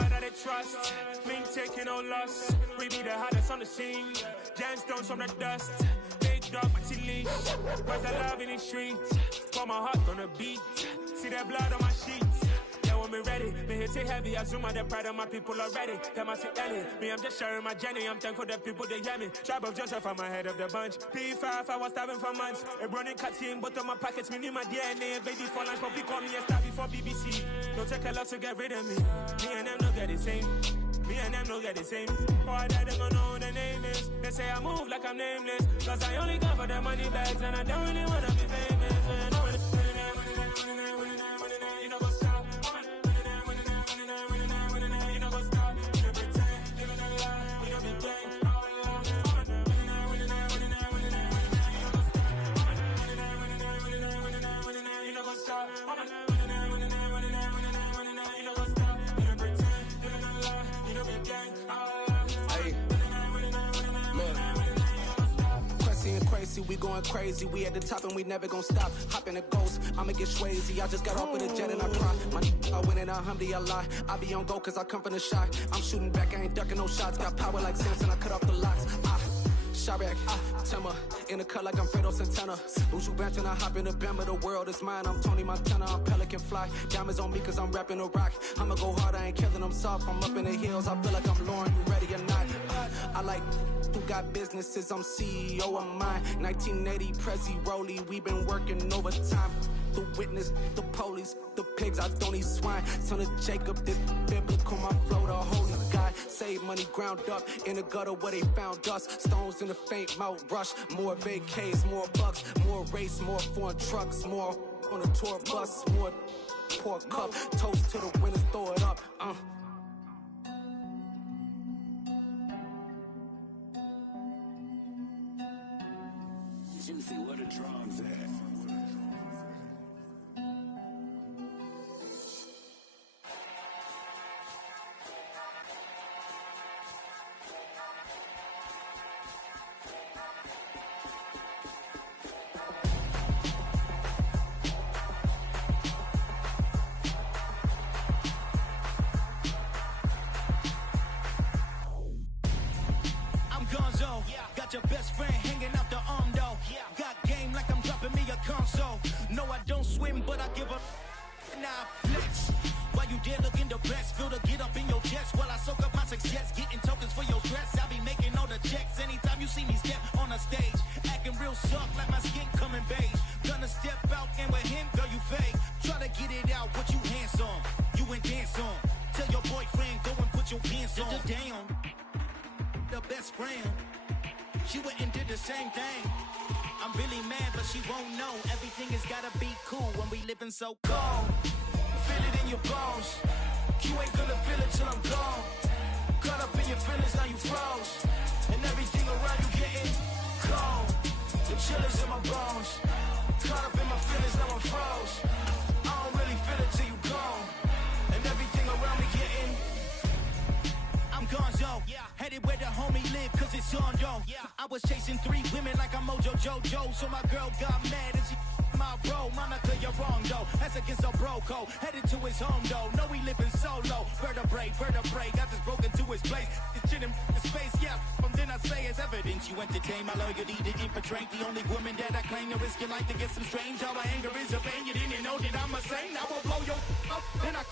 God that I trust. Mean taking no loss. We be the hardest on the scene. Gemstones from the dust. Big dog, but she leash. Where's the love in the streets? For my heart gonna beat. See that blood on my sheets. Yeah, when me ready, me hit it heavy. I zoom out the pride of my people already. Them I see Ellie. Me, I'm just sharing my journey. I'm thankful that people they hear me. Tribe of Joseph, I'm ahead of the bunch. P5, I was starving for months. A running cutscene, but on my pockets, me need my DNA. Baby for lunch, but we call me a star before BBC. Don't take a lot to get rid of me. Me and them don't get the same. Me and them don't get the same. Boy, that they gonna know who the name is. They say I move like I'm nameless. Cause I only come for the money bags and I don't really wanna be famous. You know what's up? You know what's up? You know pretend, living a lie. You know be gang. You know what's up? We going crazy, we at the top and we never gonna stop. Hop in a ghost, I'ma get swayzy. I just got off with a jet and I cry. I win it, I lie. I be on go cause I come from the shot. I'm shooting back, I ain't ducking no shots. Got power like Samson, I cut off the locks. Sharek, Timmer, in the cut like I'm Fredo Santana. Who's you Banton, I hop in the Bama, the world is mine. I'm Tony Montana, I'm Pelican Fly. Diamonds on me cause I'm rapping a rock. I'ma go hard, I ain't killing them soft. I'm up in the hills, I feel like I'm Lauren, you ready or not? I like who got businesses, I'm CEO of mine. 1980, Prezi Rolly, we been working overtime. The witness, the police, the pigs, I don't eat swine. Son of Jacob, this biblical, my flow, the holy God. Save money ground up in the gutter where they found us. Stones in the faint mouth rush. More vacays, more bucks, more race, more foreign trucks, more on a tour bus, more pour cup. Toast to the winners, throw it up. Juicy, what a drums at? Your best friend hanging out the arm though. Got game like I'm dropping me a console. No, I don't swim, but I give a now flex. While you there looking depressed, feel the get up in your chest while I soak up my success. Getting tokens for your stress, I be making all the checks. Anytime you see me step on a stage, acting real soft like my skin coming beige. Gonna step out and with him, girl, you fake. Try to get it out, what you handsome, you ain't dance on. Tell your boyfriend, go and put your pants on. Down, the best friend. She went and did the same thing. I'm really mad, but she won't know. Everything has gotta be cool when we living so cold. Feel it in your bones. You ain't gonna feel it till I'm gone. Caught up in your feelings, now you froze. And everything around you getting cold. The chillers in my bones. Caught up in my feelings, now I'm froze. I don't really feel it till you gone. And everything around me getting I'm gonzo, headed where the homie live, cause it's on though. I was chasing 3 women like I'm Mojo Jojo, so my girl got mad and she my bro. Monica, you're wrong though, that's against a bro code. Headed to his home though, no we living solo. Vertebrae, got this broken to his place. This shit in space, from then I say it's evidence. You entertain my loyalty to infiltrate. The only woman that I claim to risk your life to get some strange. All my anger is a pain, you didn't know that I'm a saint. I will blow your up, then I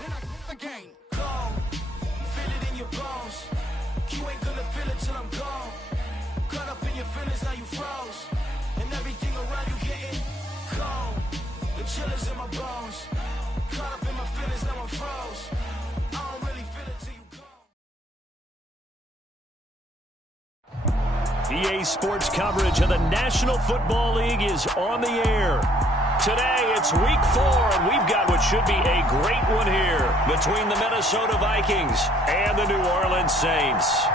again. Go. Feel it in your bones. You ain't gonna feel it till I'm gone. Caught up in your feelings, now you froze. And everything around you getting cold. The chillers in my bones. Caught up in my feelings, now I'm froze. I don't really feel it till you go. EA Sports coverage of the National Football League is on the air. Today, it's week 4, and we've got what should be a great one here between the Minnesota Vikings and the New Orleans Saints.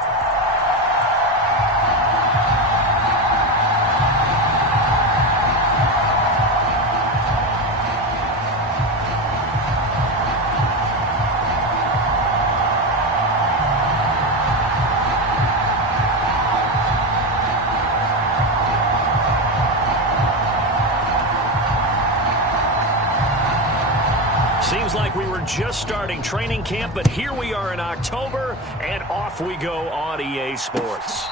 just starting training camp, but here we are in October, and off we go on EA Sports.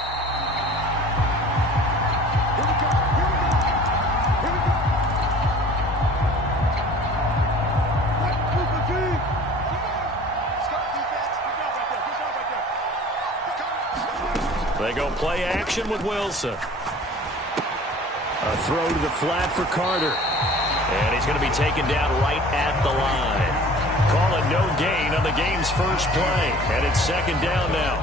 They go play action with Wilson. A throw to the flat for Carter. And he's going to be taken down right at the line. Call it no gain on the game's first play. And it's second down now.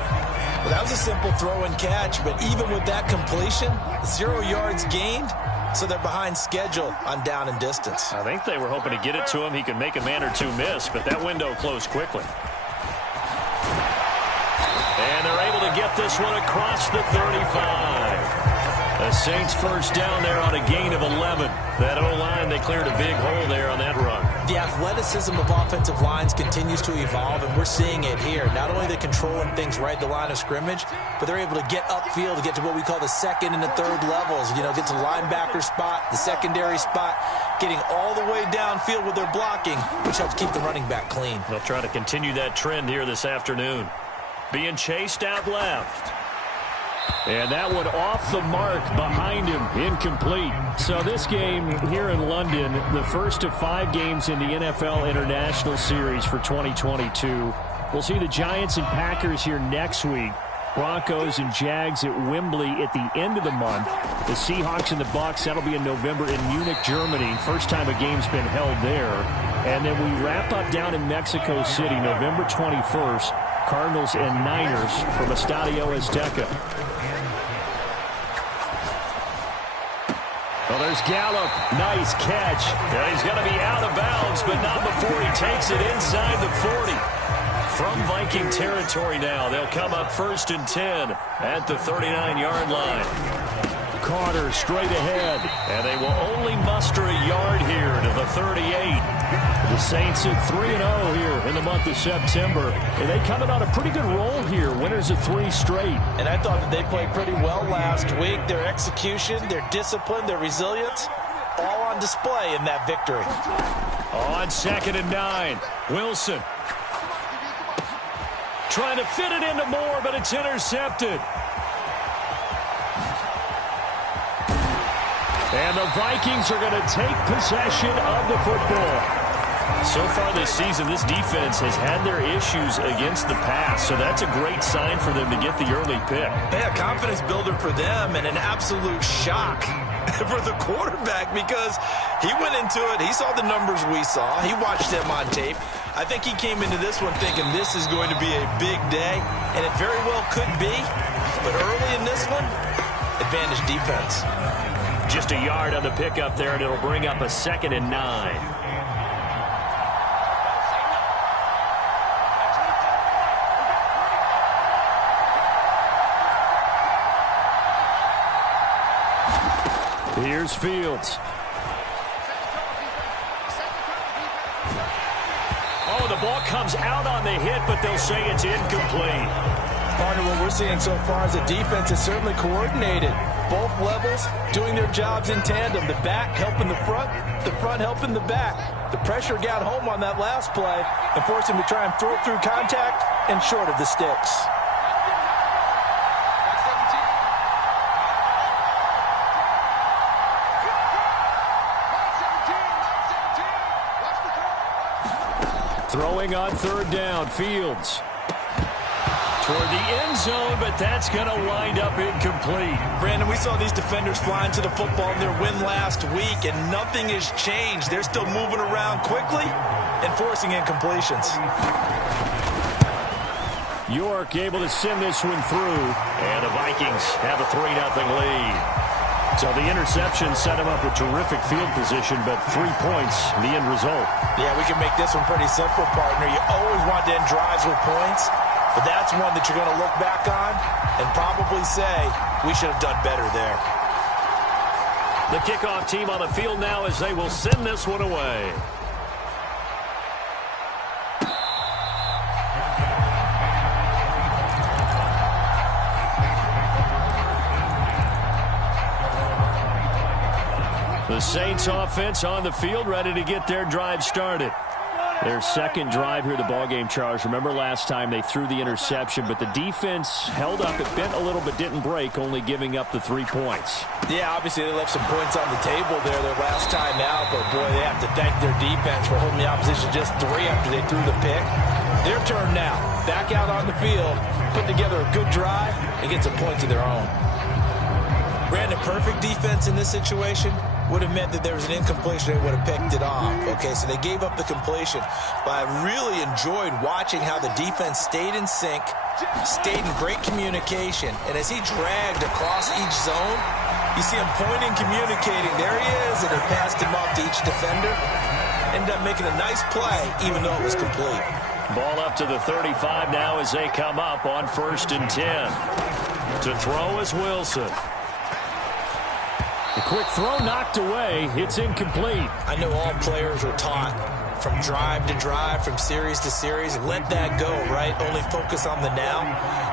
Well, that was a simple throw and catch, but even with that completion, 0 yards gained, so they're behind schedule on down and distance. I think they were hoping to get it to him. He could make a man or two miss, but that window closed quickly. And they're able to get this one across the 35. The Saints first down there on a gain of 11. That O-line, they cleared a big hole there on that run. The athleticism of offensive lines continues to evolve, and we're seeing it here. Not only are they controlling things right at the line of scrimmage, but they're able to get upfield to get to what we call the second and the third levels. You know, get to the linebacker spot, the secondary spot, getting all the way downfield with their blocking, which helps keep the running back clean. They'll try to continue that trend here this afternoon. Being chased out left. And that one off the mark behind him, incomplete. So this game here in London, the first of 5 games in the NFL International Series for 2022. We'll see the Giants and Packers here next week. Broncos and Jags at Wembley at the end of the month. The Seahawks and the Bucs, that'll be in November in Munich, Germany. First time a game's been held there. And then we wrap up down in Mexico City, November 21st. Cardinals and Niners from Estadio Azteca. Well, there's Gallup. Nice catch. And he's going to be out of bounds, but not before he takes it inside the 40. From Viking territory now, they'll come up 1st and 10 at the 39-yard line. Carter straight ahead, and they will only muster a yard here to the 38. The Saints at 3-0 here in the month of September, and they coming on a pretty good roll here, winners of 3 straight. And I thought that they played pretty well last week. Their execution, their discipline, their resilience, all on display in that victory. On 2nd and 9, Wilson. Trying to fit it into Moore, but it's intercepted. And the Vikings are going to take possession of the football. So far this season, this defense has had their issues against the pass, so that's a great sign for them to get the early pick. Yeah, confidence builder for them and an absolute shock for the quarterback because he went into it. He saw the numbers we saw. He watched them on tape. I think he came into this one thinking this is going to be a big day, and it very well could be. But early in this one, advantage defense. Just a yard on the pickup there, and it'll bring up a 2nd and 9. Here's Fields. Oh, the ball comes out on the hit, but they'll say it's incomplete. Partner, what we're seeing so far is the defense is certainly coordinated. Both levels doing their jobs in tandem. The back helping the front helping the back. The pressure got home on that last play and forced him to try and throw through contact and short of the sticks. Throwing on 3rd down, Fields. Toward the end zone, but that's going to wind up incomplete. Brandon, we saw these defenders flying to the football in their win last week, and nothing has changed. They're still moving around quickly and forcing incompletions. York able to send this one through, and the Vikings have a 3-0 lead. So the interception set him up with terrific field position, but 3 points, the end result. Yeah, we can make this one pretty simple, partner. You always want to end drives with points, but that's one that you're going to look back on and probably say, we should have done better there. The kickoff team on the field now as they will send this one away. The Saints offense on the field, ready to get their drive started. Their second drive here, the ballgame, Charles. Remember last time they threw the interception, but the defense held up. It bent a little but didn't break, only giving up the 3 points. Yeah, obviously they left some points on the table there their last time out, but boy, they have to thank their defense for holding the opposition just 3 after they threw the pick. Their turn now. Back out on the field, put together a good drive, and get some points of their own. Brandon, perfect defense in this situation would have meant that there was an incompletion. They would have picked it off. Okay, so they gave up the completion. But I really enjoyed watching how the defense stayed in sync, stayed in great communication. And as he dragged across each zone, you see him pointing, communicating. There he is, and he passed him off to each defender. Ended up making a nice play, even though it was complete. Ball up to the 35 now as they come up on 1st and 10. To throw is Wilson. The quick throw knocked away. It's incomplete. I know all players are taught from drive to drive, from series to series, let that go, right? Only focus on the now.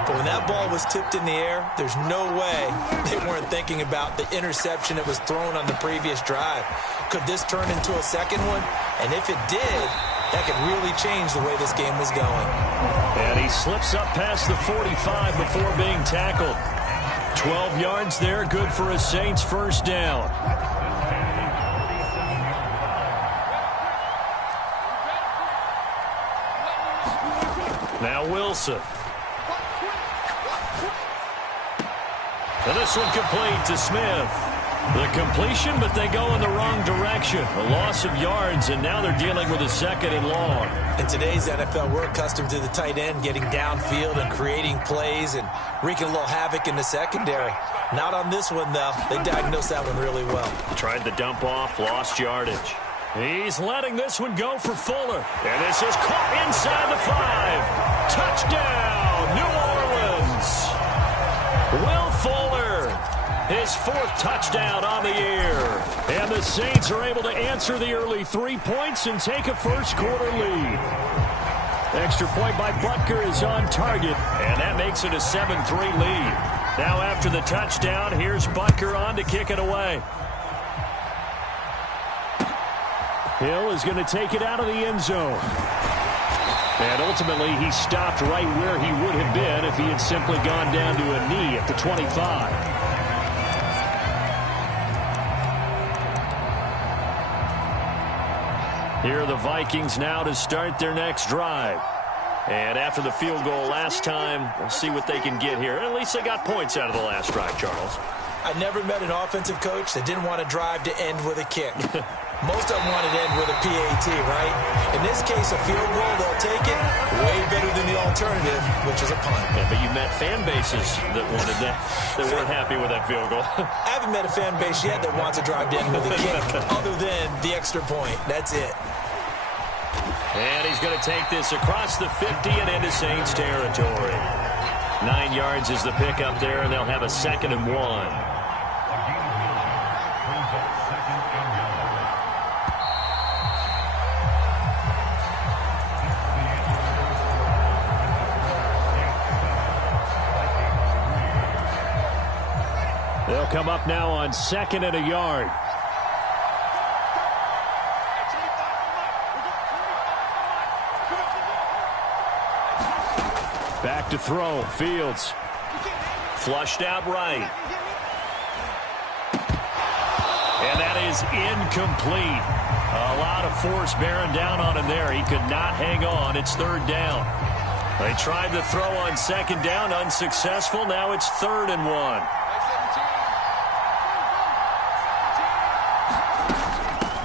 But when that ball was tipped in the air, there's no way they weren't thinking about the interception that was thrown on the previous drive. Could this turn into a second one? And if it did, that could really change the way this game was going. And he slips up past the 45 before being tackled. 12 yards there, good for a Saints first down. Now Wilson. And this one complete to Smith. The completion, but they go in the wrong direction. A loss of yards, and now they're dealing with a 2nd and long. In today's NFL, we're accustomed to the tight end getting downfield and creating plays and wreaking a little havoc in the secondary. Not on this one, though. They diagnosed that one really well. Tried the dump off, lost yardage. He's letting this one go for Fuller. And this is caught inside the 5. Touchdown, New Orleans. Will Fuller, his 4th touchdown on the year. And the Saints are able to answer the early 3 points and take a first-quarter lead. Extra point by Butker is on target, and that makes it a 7-3 lead. Now after the touchdown, here's Butker on to kick it away. Hill is going to take it out of the end zone. And ultimately, he stopped right where he would have been if he had simply gone down to a knee at the 25. Here are the Vikings now to start their next drive. And after the field goal last time, we'll see what they can get here. At least they got points out of the last drive, Charles. I never met an offensive coach that didn't want to drive to end with a kick. Most of them want to end with a PAT, right? In this case, a field goal, they'll take it. Way better than the alternative, which is a punt. Yeah, but you met fan bases that wanted that, that weren't happy with that field goal. I haven't met a fan base yet that wants to drive to end with a kick, other than the extra point. That's it. And he's going to take this across the 50 and into Saints territory. 9 yards is the pickup there, and they'll have a 2nd and 1. They'll come up now on 2nd and a yard. Back to throw. Fields. Flushed out right. And that is incomplete. A lot of force bearing down on him there. He could not hang on. It's 3rd down. They tried the throw on 2nd down. Unsuccessful. Now it's 3rd and 1.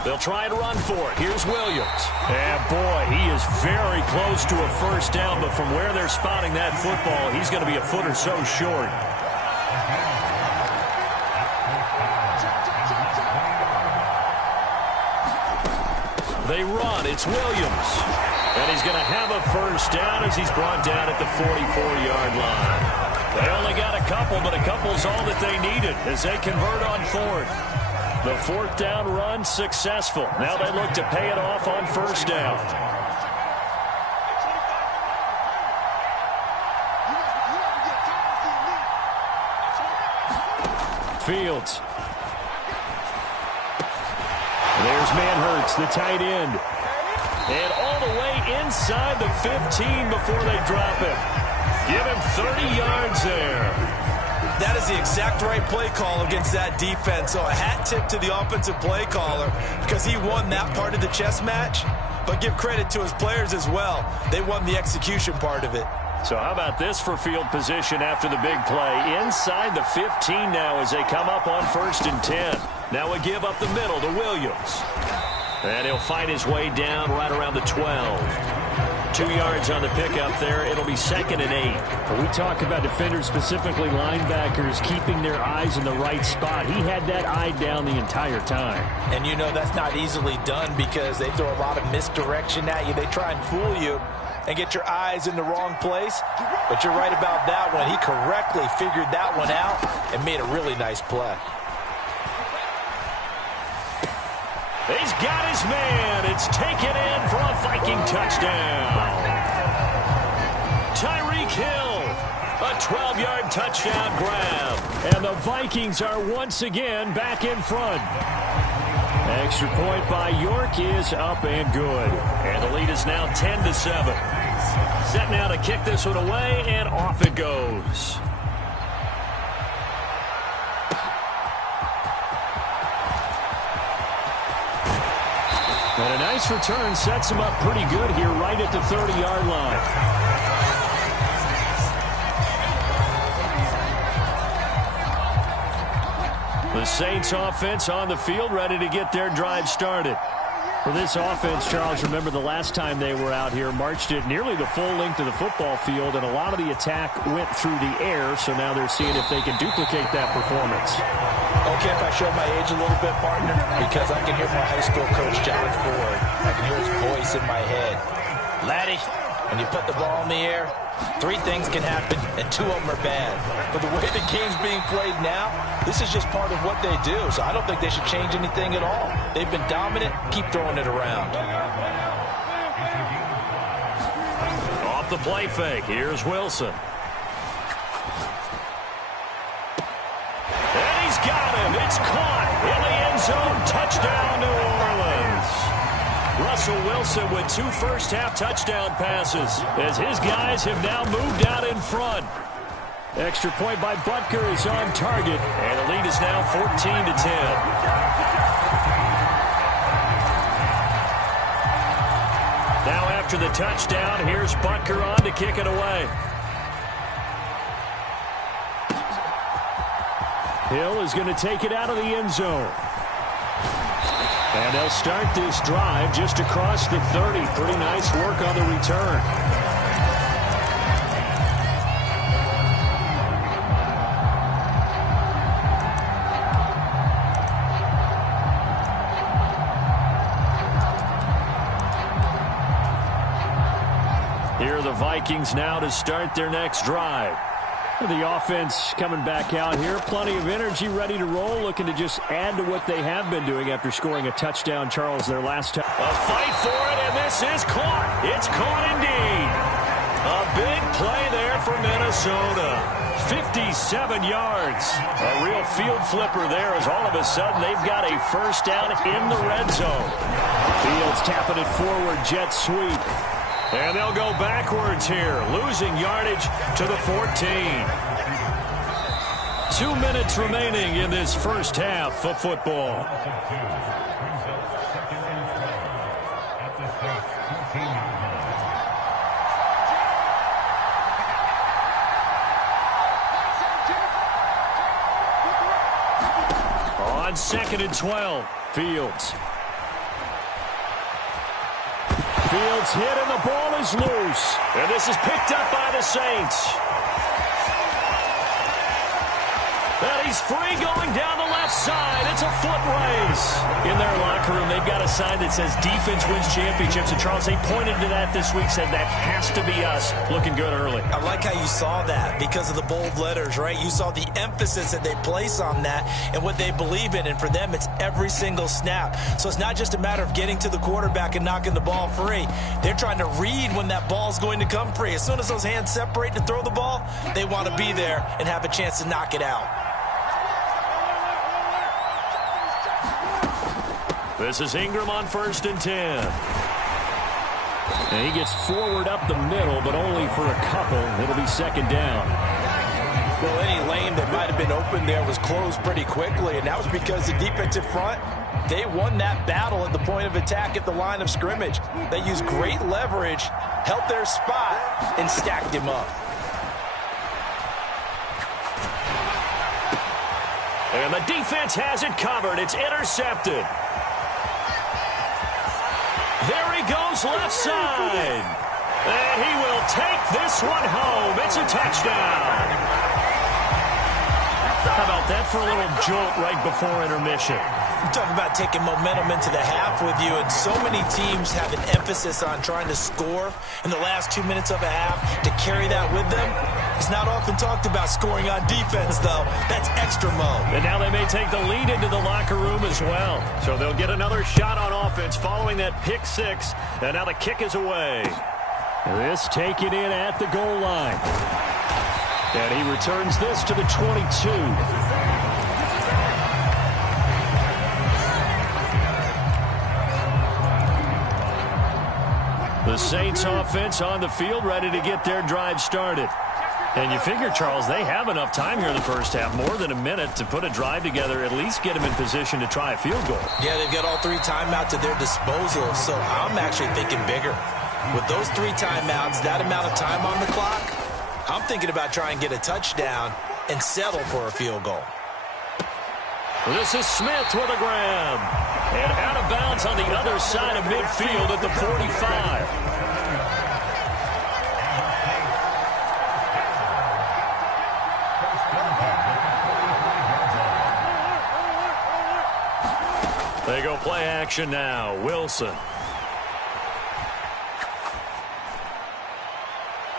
They'll try and run for it. Here's Williams. And boy, he is very close to a first down, but from where they're spotting that football, he's going to be a foot or so short. They run. It's Williams. And he's going to have a first down as he's brought down at the 44-yard line. They only got a couple, but a couple's all that they needed as they convert on 4th. The 4th down run successful. Now they look to pay it off on 1st down. Fields. There's Manhurts, the tight end. And all the way inside the 15 before they drop him. Give him 30 yards there. That is the exact right play call against that defense. So a hat tip to the offensive play caller because he won that part of the chess match. But give credit to his players as well. They won the execution part of it. So how about this for field position after the big play? Inside the 15 now as they come up on 1st and 10. Now a give up the middle to Williams. And he'll find his way down right around the 12. 2 yards on the pickup there. It'll be 2nd and 8. We talk about defenders, specifically linebackers, keeping their eyes in the right spot. He had that eye down the entire time. And you know that's not easily done because they throw a lot of misdirection at you. They try and fool you and get your eyes in the wrong place. But you're right about that one. He correctly figured that one out and made a really nice play. He's got his man. It's taken in for a Viking touchdown. Tyreek Hill, a 12-yard touchdown grab. And the Vikings are once again back in front. Extra point by York is up and good. And the lead is now 10-7. Set now to kick this one away, and off it goes. And a nice return sets him up pretty good here right at the 30-yard line. The Saints offense on the field ready to get their drive started. For this offense, Charles, remember the last time they were out here, marched it nearly the full length of the football field, and a lot of the attack went through the air, so now they're seeing if they can duplicate that performance. Okay, if I show my age a little bit, partner, because I can hear my high school coach, John Ford. I can hear his voice in my head. Laddie, when you put the ball in the air, 3 things can happen, and 2 of them are bad. But the way the game's being played now, this is just part of what they do. So I don't think they should change anything at all. They've been dominant. Keep throwing it around. Off the play fake. Here's Wilson. And he's got him. It's caught in the end zone. Touchdown, New Orleans. Russell Wilson with 2 first-half touchdown passes as his guys have now moved out in front. Extra point by Butker is on target, and the lead is now 14-10. Now after the touchdown, here's Butker on to kick it away. Hill is going to take it out of the end zone. And they'll start this drive just across the 30. Pretty nice work on the return. Here are the Vikings now to start their next drive. The offense coming back out here. Plenty of energy, ready to roll, looking to just add to what they have been doing after scoring a touchdown, Charles, their last time. A fight for it, and this is caught. It's caught indeed. A big play there for Minnesota. 57 yards. A real field flipper there as all of a sudden they've got a first down in the red zone. Fields tapping it forward, jet sweep. And they'll go backwards here, losing yardage to the 14. 2 minutes remaining in this first half of football. On 2nd and 12, Fields. Fields hit and the ball is loose. And this is picked up by the Saints. And he's free going down the left side. It's a foot race. In their locker room, they've got a sign that says defense wins championships. And Charles, they pointed to that this week, said that has to be us. Looking good early. I like how you saw that because of the bold letters, right? You saw the emphasis that they place on that and what they believe in. And for them, it's every single snap. So it's not just a matter of getting to the quarterback and knocking the ball free. They're trying to read when that ball's going to come free. As soon as those hands separate to throw the ball, they want to be there and have a chance to knock it out. This is Ingram on 1st and 10. And he gets forward up the middle, but only for a couple. It'll be second down. Well, any lane that might have been open there was closed pretty quickly, and that was because the defensive front, they won that battle at the point of attack at the line of scrimmage. They used great leverage, held their spot, and stacked him up. And the defense has it covered. It's intercepted. There he goes left side. And he will take this one home. It's a touchdown. How about that for a little jolt right before intermission? Talk about taking momentum into the half with you, and so many teams have an emphasis on trying to score in the last 2 minutes of a half. To carry that with them, it's not often talked about scoring on defense, though. That's extra mode. And now they may take the lead into the locker room as well. So they'll get another shot on offense following that pick six, and now the kick is away. This taken in at the goal line. And he returns this to the 22. The Saints offense on the field, ready to get their drive started. And you figure, Charles, they have enough time here in the first half, more than a minute, to put a drive together, at least get them in position to try a field goal. Yeah, they've got all 3 timeouts at their disposal, so I'm actually thinking bigger. With those 3 timeouts, that amount of time on the clock, I'm thinking about trying to get a touchdown and settle for a field goal. This is Smith with a grab. And out of bounds on the other side of midfield at the 45. They go play action now. Wilson.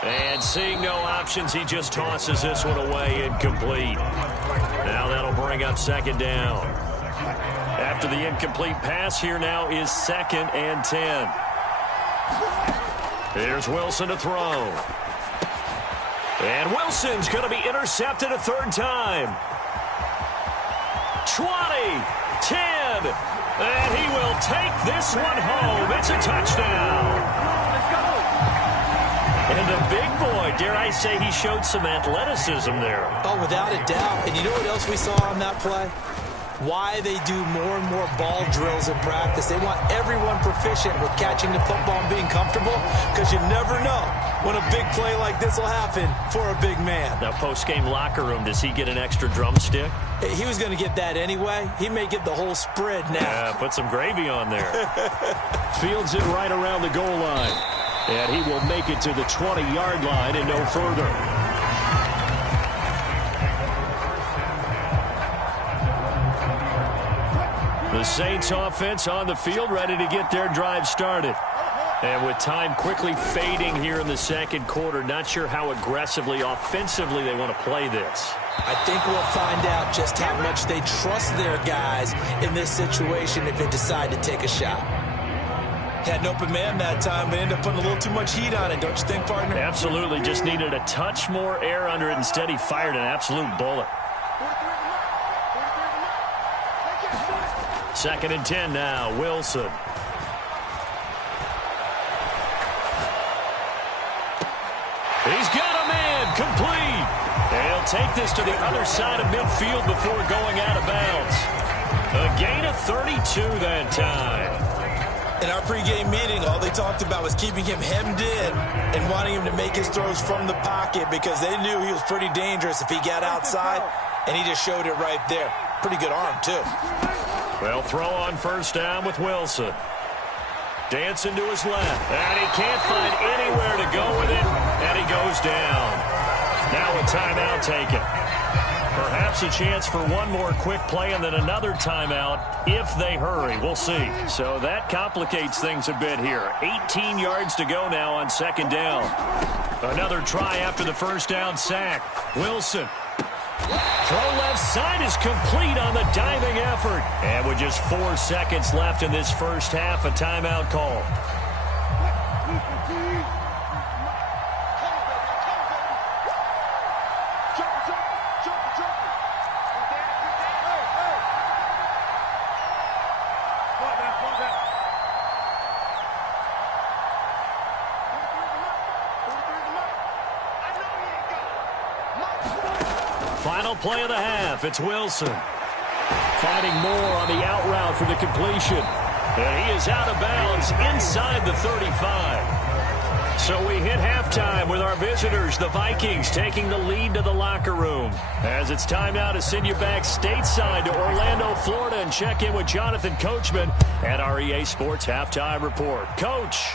And seeing no options, he just tosses this one away, incomplete. Now that'll bring up second down. After the incomplete pass, here now is 2nd and 10. Here's Wilson to throw. And Wilson's going to be intercepted a 3rd time. 20, 10, and he will take this one home. It's a touchdown. And a big boy, dare I say, he showed some athleticism there. Oh, without a doubt. And you know what else we saw on that play? Why they do more and more ball drills in practice. They want everyone proficient with catching the football and being comfortable, because you never know when a big play like this will happen for a big man. Now, post-game locker room, does he get an extra drumstick? He was going to get that anyway. He may get the whole spread now. Yeah, put some gravy on there. Fields it right around the goal line. And he will make it to the 20-yard line and no further. The Saints offense on the field, ready to get their drive started. And with time quickly fading here in the second quarter, not sure how aggressively, offensively they want to play this. I think we'll find out just how much they trust their guys in this situation if they decide to take a shot. Had an open man that time, but ended up putting a little too much heat on it, don't you think, partner? Absolutely. Just needed a touch more air under it. Instead, he fired an absolute bullet. 2nd and 10 now. Wilson. He's got a man. Complete. And he'll take this to the other side of midfield before going out of bounds. A gain of 32 that time. In our pregame meeting, all they talked about was keeping him hemmed in and wanting him to make his throws from the pocket, because they knew he was pretty dangerous if he got outside, and he just showed it right there. Pretty good arm, too. Well, throw on first down with Wilson. Dancing to his left, and he can't find anywhere to go with it, and he goes down. Now a timeout taken. Perhaps a chance for one more quick play and then another timeout if they hurry. We'll see. So that complicates things a bit here. 18 yards to go now on 2nd down. Another try after the first down sack. Wilson. Throw left side is complete on the diving effort. And with just 4 seconds left in this first half, a timeout call. Final play of the half. It's Wilson. Finding more on the out route for the completion. And he is out of bounds inside the 35. So we hit halftime with our visitors, the Vikings, taking the lead to the locker room. As it's time now to send you back stateside to Orlando, Florida, and check in with Jonathan Coachman at our EA Sports Halftime Report. Coach.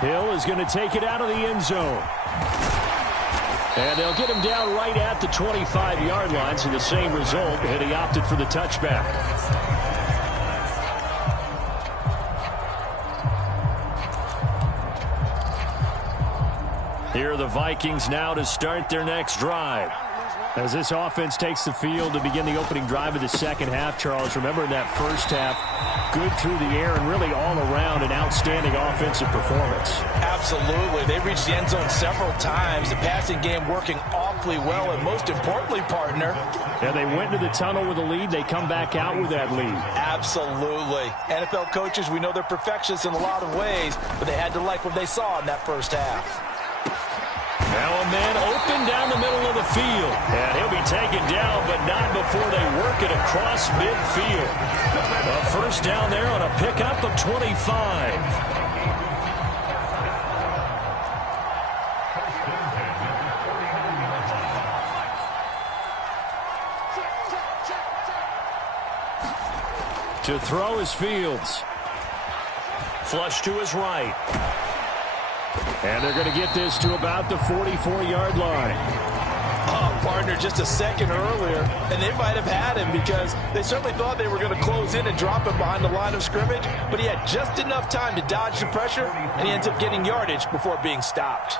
Hill is going to take it out of the end zone. And they'll get him down right at the 25-yard line, so the same result, and he opted for the touchback. Here are the Vikings now to start their next drive. As this offense takes the field to begin the opening drive of the second half, Charles, remember in that first half, good through the air and really all around an outstanding offensive performance. Absolutely. They reached the end zone several times. The passing game working awfully well, and most importantly, partner. Yeah, they went into the tunnel with a lead. They come back out with that lead. Absolutely. NFL coaches, we know they're perfectionists in a lot of ways, but they had to like what they saw in that first half. Now a man open down the middle of the field. And he'll be taken down, but not before they work it across midfield. A first down there on a pickup of 25. To throw is Fields. Flush to his right. And they're going to get this to about the 44-yard line. Oh, partner, just a second earlier, and they might have had him because they certainly thought they were going to close in and drop him behind the line of scrimmage, but he had just enough time to dodge the pressure, and he ends up getting yardage before being stopped.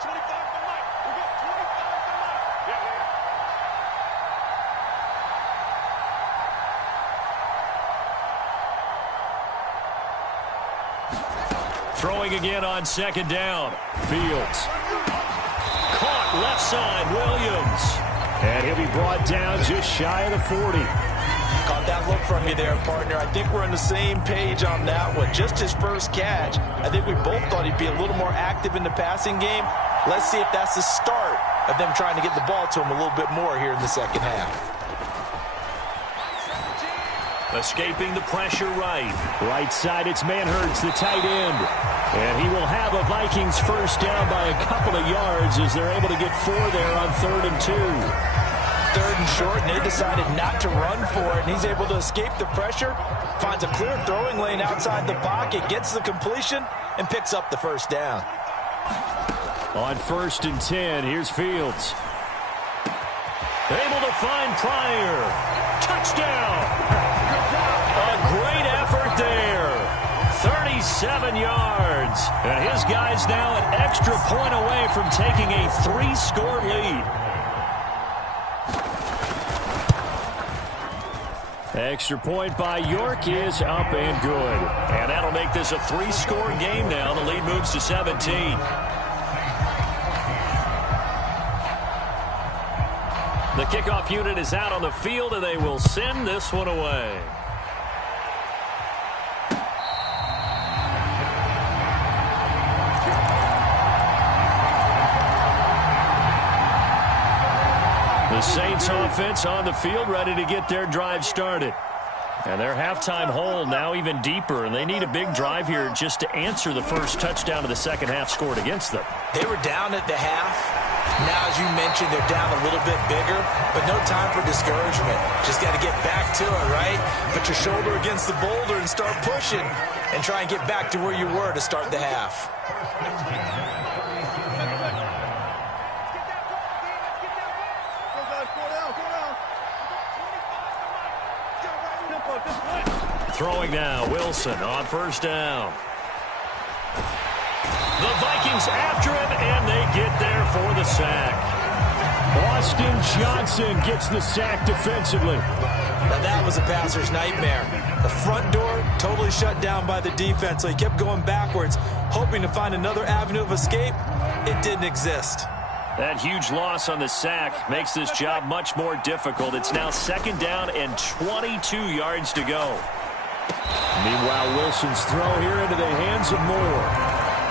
Throwing again on second down. Fields. Caught left side, Williams. And he'll be brought down just shy of the 40. Caught that look from you there, partner. I think we're on the same page on that one. Just his first catch. I think we both thought he'd be a little more active in the passing game. Let's see if that's the start of them trying to get the ball to him a little bit more here in the second half. Escaping the pressure right. Right side, it's Manhertz, the tight end. And he will have a Vikings first down by a couple of yards as they're able to get 4 there on 3rd and 2. 3rd and short, and they decided not to run for it, and he's able to escape the pressure, finds a clear throwing lane outside the pocket, gets the completion, and picks up the first down. On 1st and 10, here's Fields. Able to find Pryor. Touchdown! A great effort there. 37 yards. And his guys now an extra point away from taking a 3-score lead. Extra point by York is up and good. And that'll make this a 3-score game now. The lead moves to 17. The kickoff unit is out on the field, and they will send this one away. The Saints offense on the field, ready to get their drive started. And their halftime hole now even deeper, and they need a big drive here just to answer the first touchdown of the second half scored against them. They were down at the half. Now, as you mentioned, they're down a little bit bigger, but no time for discouragement. Just got to get back to it, right? Put your shoulder against the boulder and start pushing and try and get back to where you were to start the half. Throwing now, Wilson on first down. The Vikings after him, and they get there for the sack. Austin Johnson gets the sack defensively. Now that was a passer's nightmare. The front door totally shut down by the defense, so he kept going backwards, hoping to find another avenue of escape. It didn't exist. That huge loss on the sack makes this job much more difficult. It's now 2nd down and 22 yards to go. Meanwhile, Wilson's throw here into the hands of Moore.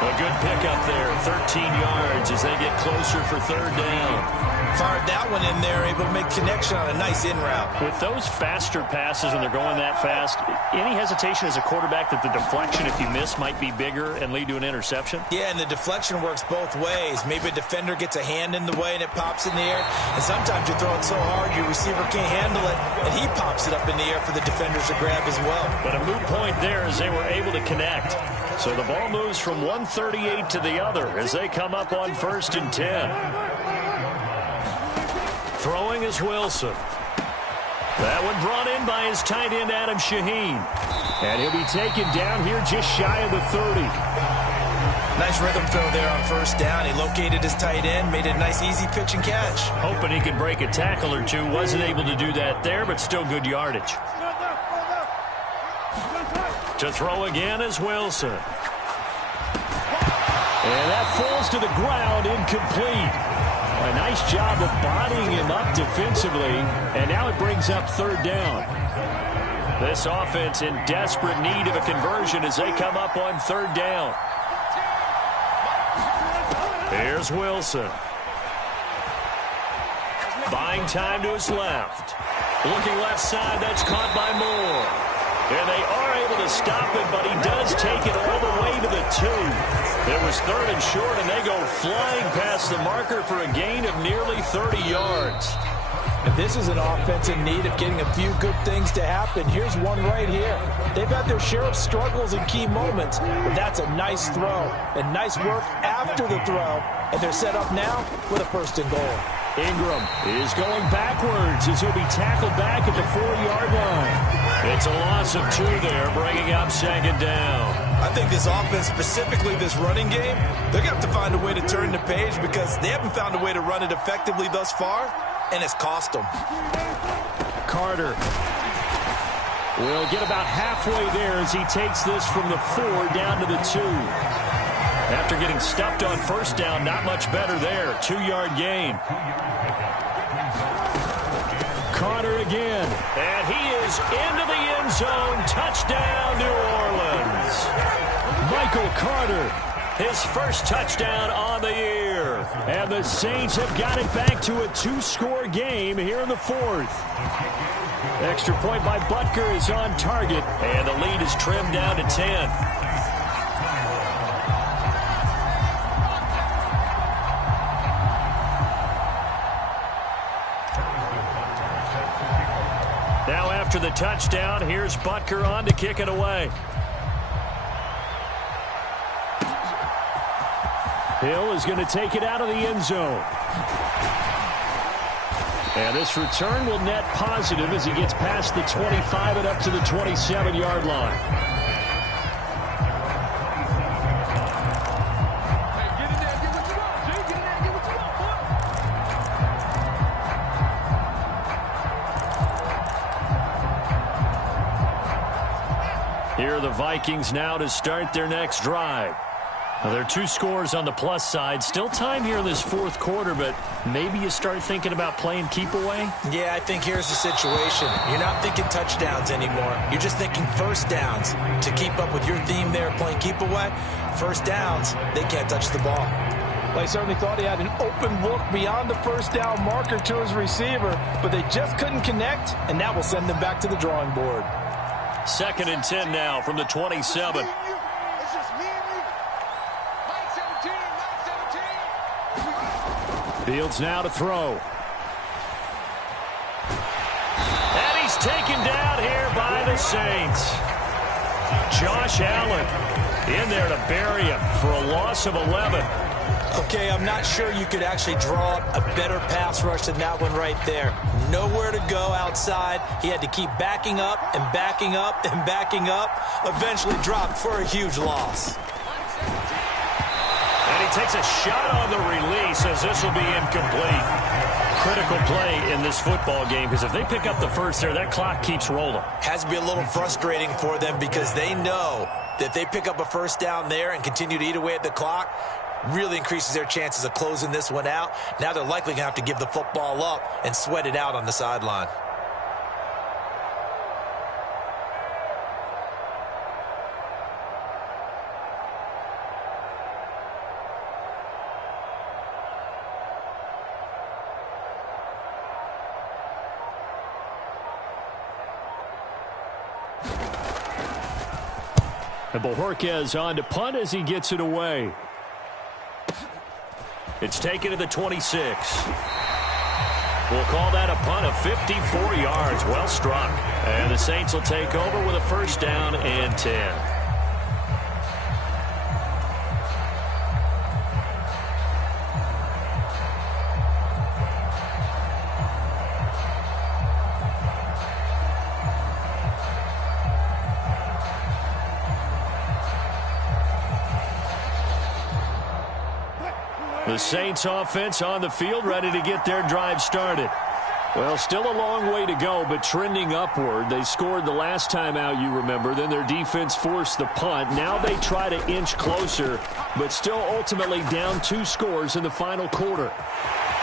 A good pickup there, 13 yards as they get closer for third down. Fired that one in there, able to make connection on a nice in route. With those faster passes when they're going that fast, any hesitation as a quarterback that the deflection, if you miss, might be bigger and lead to an interception? Yeah, and the deflection works both ways. Maybe a defender gets a hand in the way and it pops in the air. And sometimes you throw it so hard your receiver can't handle it, and he pops it up in the air for the defenders to grab as well. But a moot point there as they were able to connect. So the ball moves from one 38 to the other as they come up on 1st and 10. Throwing is Wilson. That one brought in by his tight end, Adam Shaheen. And he'll be taken down here just shy of the 30. Nice rhythm throw there on 1st down. He located his tight end, made a nice easy pitch and catch. Hoping he could break a tackle or two. Wasn't able to do that there, but still good yardage. To throw again is Wilson. And that falls to the ground, incomplete. A nice job of bodying him up defensively, and now it brings up 3rd down. This offense in desperate need of a conversion as they come up on 3rd down. Here's Wilson. Buying time to his left. Looking left side, that's caught by Moore. And they are able to stop him, but he does take it all the way to the 2. It was 3rd and short, and they go flying past the marker for a gain of nearly 30 yards. And this is an offense in need of getting a few good things to happen. Here's one right here. They've had their share of struggles in key moments, but that's a nice throw and nice work after the throw. And they're set up now with a 1st and goal. Ingram is going backwards as he'll be tackled back at the 4-yard line. It's a loss of 2 there, bringing up 2nd down. I think this offense, specifically this running game, they're going to have to find a way to turn the page because they haven't found a way to run it effectively thus far, and it's cost them. Carter will get about halfway there as he takes this from the 4 down to the 2. After getting stuffed on 1st down, not much better there. 2-yard gain. Carter again. And he is into the end zone. Touchdown, New Orleans. Michael Carter, his first touchdown on the year. And the Saints have got it back to a 2-score game here in the 4th. Extra point by Butker is on target. And the lead is trimmed down to 10. Now after the touchdown, here's Butker on to kick it away. Hill is going to take it out of the end zone. And this return will net positive as he gets past the 25 and up to the 27-yard line. Here are the Vikings now to start their next drive. Now, there are 2 scores on the plus side. Still time here in this 4th quarter, but maybe you start thinking about playing keep away? Yeah, I think here's the situation. You're not thinking touchdowns anymore. You're just thinking 1st downs. To keep up with your theme there, playing keep away, 1st downs, they can't touch the ball. Well, he certainly thought he had an open look beyond the 1st down marker to his receiver, but they just couldn't connect, and that will send them back to the drawing board. 2nd and 10 now from the 27. Fields now to throw. And he's taken down here by the Saints. Josh Allen in there to bury him for a loss of 11. Okay, I'm not sure you could actually draw a better pass rush than that one right there. Nowhere to go outside. He had to keep backing up and backing up and backing up. Eventually dropped for a huge loss. And he takes a shot on the release as this will be incomplete. Critical play in this football game because if they pick up the 1st there, that clock keeps rolling. Has to be a little frustrating for them because they know that they pick up a 1st down there and continue to eat away at the clock, really increases their chances of closing this one out. Now they're likely going to have to give the football up and sweat it out on the sideline. And Bojorquez on to punt as he gets it away. It's taken to the 26. We'll call that a punt of 54 yards. Well struck. And the Saints will take over with a first down and 10. The Saints offense on the field, ready to get their drive started. Well, still a long way to go, but trending upward. They scored the last time out, you remember. Then their defense forced the punt. Now they try to inch closer, but still ultimately down 2 scores in the final quarter.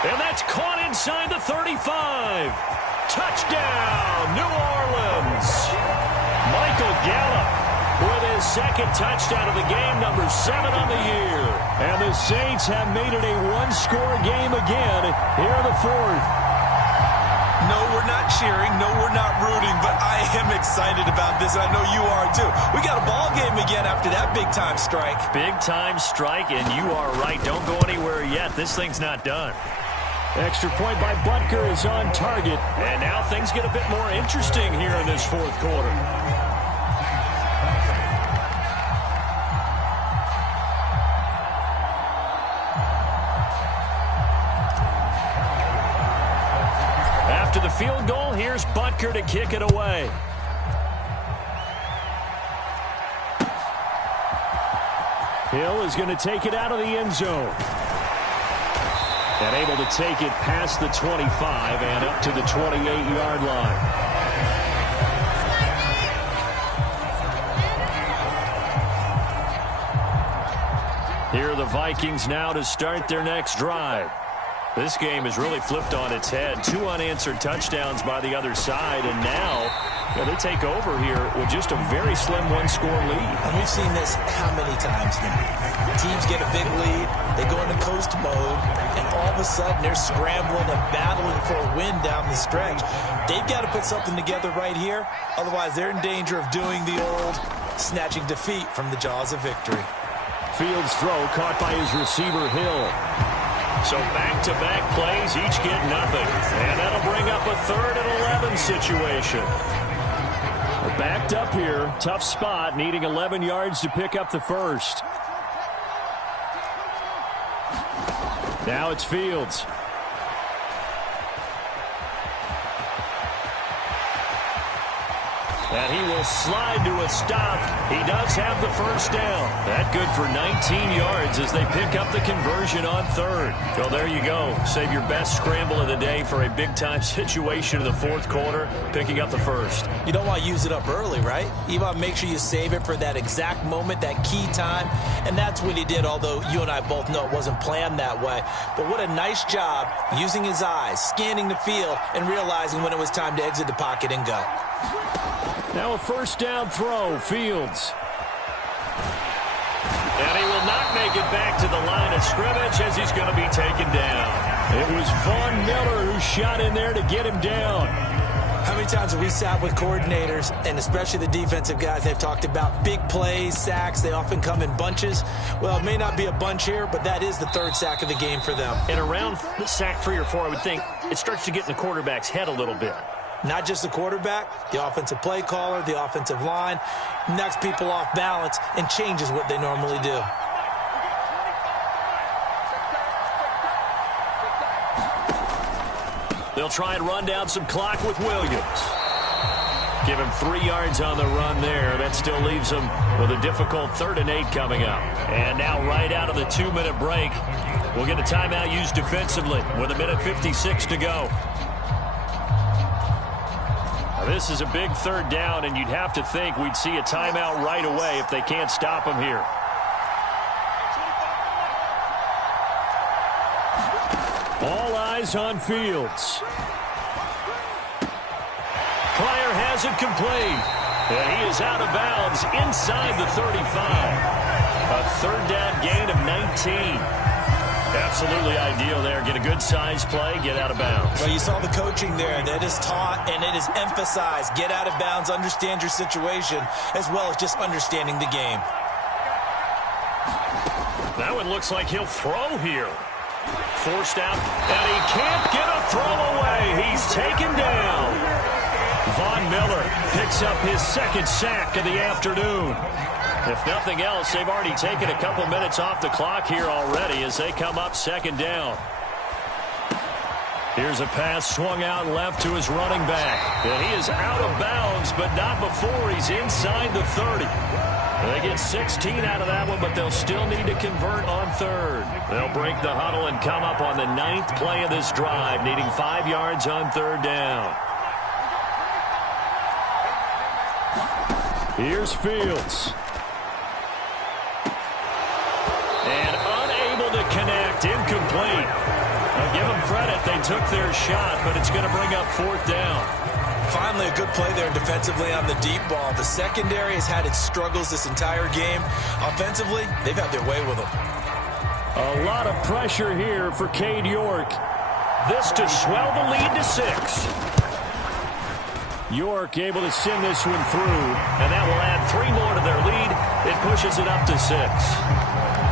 And that's caught inside the 35. Touchdown, New Orleans. Michael Gallup with his second touchdown of the game, number 7 on the year. And the Saints have made it a 1-score game again here in the 4th. No, we're not cheering. No, we're not rooting, but I am excited about this, and I know you are too. We got a ball game again after that big-time strike. Big-time strike, and you are right. Don't go anywhere yet. This thing's not done. Extra point by Butker is on target. And now things get a bit more interesting here in this 4th quarter. After the field goal, here's Butker to kick it away. Hill is going to take it out of the end zone. And able to take it past the 25 and up to the 28-yard line. Here are the Vikings now to start their next drive. This game is really flipped on its head. 2 unanswered touchdowns by the other side, and now they take over here with just a very slim 1-score lead. And we've seen this how many times now? Teams get a big lead, they go into coast mode, and all of a sudden they're scrambling and battling for a win down the stretch. They've got to put something together right here, otherwise they're in danger of doing the old snatching defeat from the jaws of victory. Fields throw caught by his receiver, Hill. So back-to-back plays, each get nothing. And that'll bring up a 3rd and 11 situation. We're backed up here. Tough spot, needing 11 yards to pick up the first. Now it's Fields. And he will slide to a stop. He does have the first down. That good for 19 yards as they pick up the conversion on 3rd. So there you go. Save your best scramble of the day for a big-time situation in the 4th quarter, picking up the first. You don't want to use it up early, right? You want to make sure you save it for that exact moment, that key time. And that's what he did, although you and I both know it wasn't planned that way. But what a nice job using his eyes, scanning the field, and realizing when it was time to exit the pocket and go. Now a first down throw, Fields. And he will not make it back to the line of scrimmage as he's going to be taken down. It was Von Miller who shot in there to get him down. How many times have we sat with coordinators, and especially the defensive guys, they've talked about big plays, sacks. They often come in bunches. Well, it may not be a bunch here, but that is the 3rd sack of the game for them. And around the sack 3 or 4, I would think it starts to get in the quarterback's head a little bit. Not just the quarterback, the offensive play caller, the offensive line, knocks people off balance and changes what they normally do. They'll try and run down some clock with Williams. Give him 3 yards on the run there. That still leaves him with a difficult 3rd and 8 coming up. And now right out of the 2-minute break, we'll get a timeout used defensively with 1:56 to go. This is a big 3rd down, and you'd have to think we'd see a timeout right away if they can't stop him here. All eyes on Fields. Pryor has it complete. And he is out of bounds inside the 35. A 3rd down gain of 19. Absolutely ideal there. Get a good size play, get out of bounds. Well, you saw the coaching there. That is taught and it is emphasized. Get out of bounds, understand your situation, as well as just understanding the game. That one looks like he'll throw here. Forced out, and he can't get a throw away. He's taken down. Von Miller picks up his second sack of the afternoon. If nothing else, they've already taken a couple minutes off the clock here already as they come up second down. Here's a pass swung out left to his running back. And he is out of bounds, but not before he's inside the 30. They get 16 out of that one, but they'll still need to convert on third. They'll break the huddle and come up on the 9th play of this drive, needing 5 yards on third down. Here's Fields. And unable to connect, incomplete. I'll give them credit, they took their shot, but it's going to bring up fourth down. Finally, a good play there defensively on the deep ball. The secondary has had its struggles this entire game. Offensively, they've had their way with them. A lot of pressure here for Cade York. This to swell the lead to 6. York able to send this one through, and that will add 3 more to their lead. It pushes it up to 6.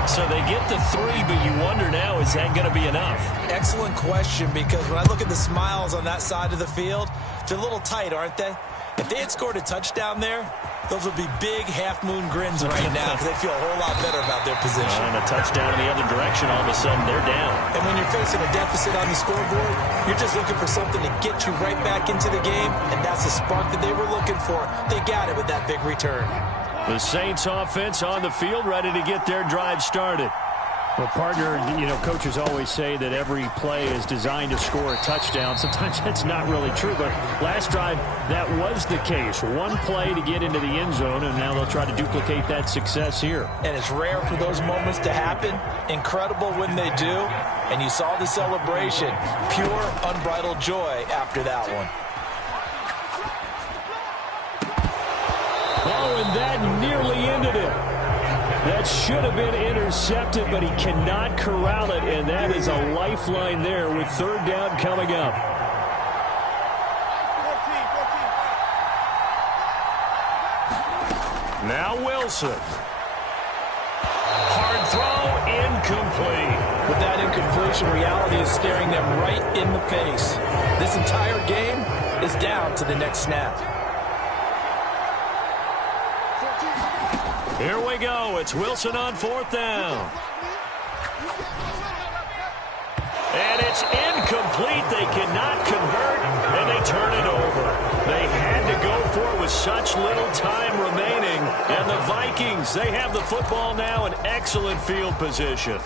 So they get the 3, but you wonder now, is that going to be enough? Excellent question, because when I look at the smiles on that side of the field, they're a little tight, aren't they? If they had scored a touchdown there, those would be big half-moon grins right now because they feel a whole lot better about their position. And a touchdown in the other direction, all of a sudden they're down. And when you're facing a deficit on the scoreboard, you're just looking for something to get you right back into the game, and that's the spark that they were looking for. They got it with that big return. The Saints offense on the field, ready to get their drive started. Well, partner, coaches always say that every play is designed to score a touchdown. Sometimes that's not really true, but last drive, that was the case. One play to get into the end zone, and now they'll try to duplicate that success here. And it's rare for those moments to happen. Incredible when they do. And you saw the celebration. Pure, unbridled joy after that one. Oh, and that nearly ended it. That should have been intercepted, but he cannot corral it, and that is a lifeline there with third down coming up. Now Wilson. Hard throw, incomplete. With that incompletion, reality is staring them right in the face. This entire game is down to the next snap. Here we go. It's Wilson on fourth down. And it's incomplete. They cannot convert, and they turn it over. They had to go for it with such little time remaining. And the Vikings, they have the football now in excellent field position.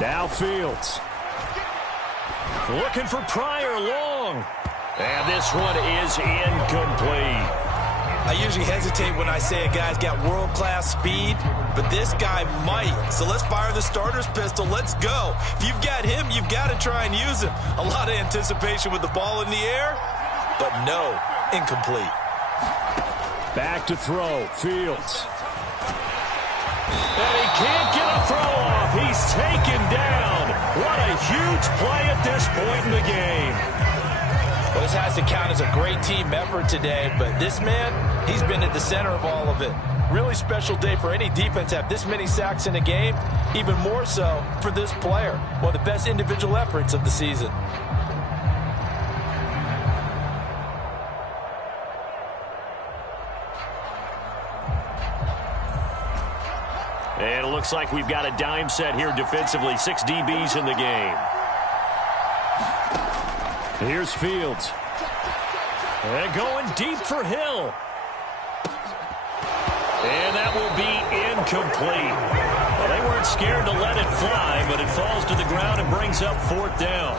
Now Fields. Looking for Pryor long. And this one is incomplete. I usually hesitate when I say a guy's got world-class speed, but this guy might. So let's fire the starter's pistol. Let's go. If you've got him, you've got to try and use him. A lot of anticipation with the ball in the air, but no, incomplete. Back to throw, Fields. And he can't get a throw off. He's taken down. What a huge play at this point in the game. Well, this has to count as a great team effort today, but this man, he's been at the center of all of it. Really special day for any defense to have this many sacks in a game, even more so for this player. One of the best individual efforts of the season. And it looks like we've got a dime set here defensively. 6 DBs in the game. Here's Fields. And going deep for Hill. And that will be incomplete. Well, they weren't scared to let it fly, but it falls to the ground and brings up fourth down.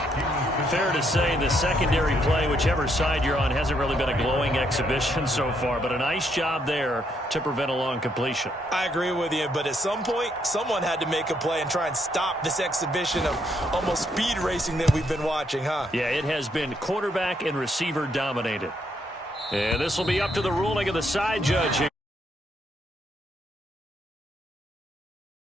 Fair to say the secondary play, whichever side you're on, hasn't really been a glowing exhibition so far, but a nice job there to prevent a long completion. I agree with you, but at some point, someone had to make a play and try and stop this exhibition of almost speed racing that we've been watching, huh? Yeah, it has been quarterback and receiver dominated. And this will be up to the ruling of the side judge.